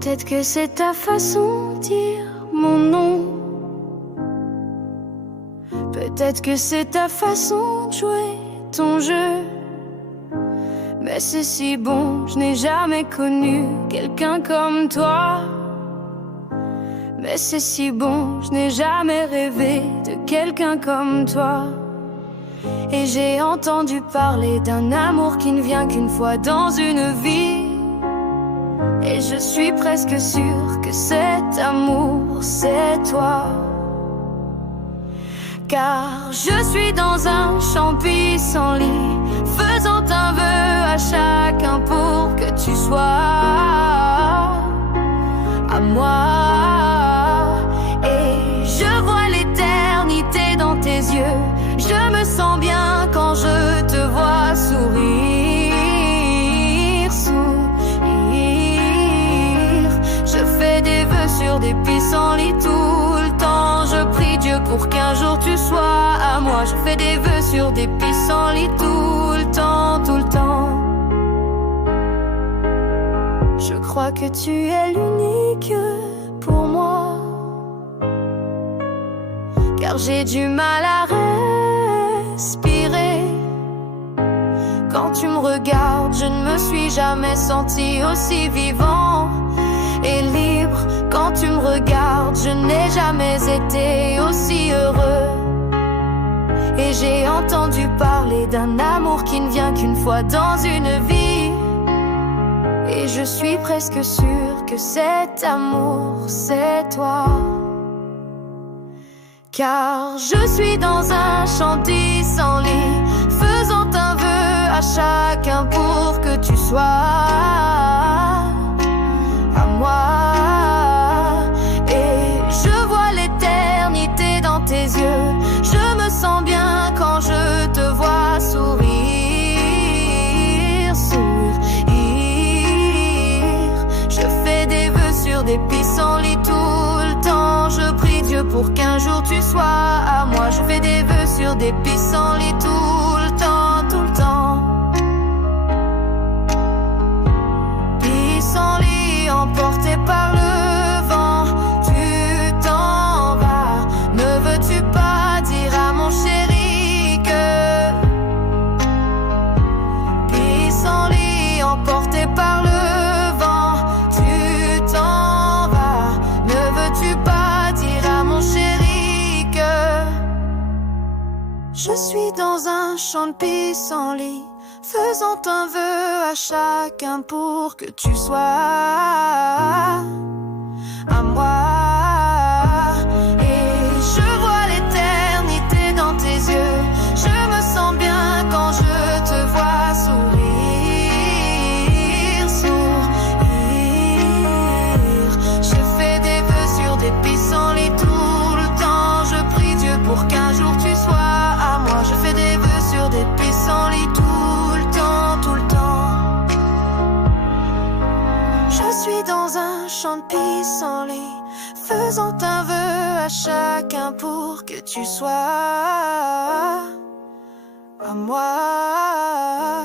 Peut-être que c'est ta façon de dire mon nom. Peut-être que c'est ta façon de jouer ton jeu. Mais c'est si bon, je n'ai jamais connu quelqu'un comme toi. Mais c'est si bon, je n'ai jamais rêvé de quelqu'un comme toi. Et j'ai entendu parler d'un amour qui ne vient qu'une fois dans une vie. Et je suis presque sûre que cet amour, c'est toi. Car je suis dans un champ pissenlit, faisant un vœu à chacun pour que tu sois à moi. Et je vois l'éternité dans tes yeux. Je me sens bien quand je te vois sourire, sourire. Je fais des vœux sur des pissenlits tout le temps. Je prie Dieu pour qu'un jour tu sois à moi. Je fais des vœux sur des pissenlits tout le temps, tout le temps. Je crois que tu es l'unique pour moi. Car j'ai du mal à respirer. Quand tu me regardes, je ne me suis jamais senti aussi vivant et libre. Quand tu me regardes, je n'ai jamais été aussi heureux. Et j'ai entendu parler d'un amour qui ne vient qu'une fois dans une vie. Et je suis presque sûre que cet amour, c'est toi. Car je suis dans un champ pissenlit, faisant un vœu à chacun pour que tu sois à moi. Et je vois l'éternité dans tes yeux. Je me sens bien quand je te vois sourire, sourire. Je fais des vœux sur des pissenlits tout le temps. Je prie Dieu pour qu'un jour tu sois à moi. Je fais des vœux sur des pissenlits tout le temps, tout le temps. Pissenlits emportés par le vent, tu t'en vas. Ne veux-tu pas dire à mon chéri que pissenlits emportés par le vent, tu t'en vas. Ne veux-tu pas dire à mon chéri que je suis dans un champ de pissenlit, faisant un vœu à chacun pour que tu sois à moi. Et je vois l'éternité dans tes yeux. Je me sens bien quand je te vois sourire, sourire. Je fais des vœux sur des pissenlits tout le temps. Je prie Dieu pour qu'un jour tu sois à moi. Je fais des vœux sur des pissenlits tout le temps, tout le temps. Je suis dans un champ de pissenlits, faisant un vœu à chacun pour que tu sois à moi.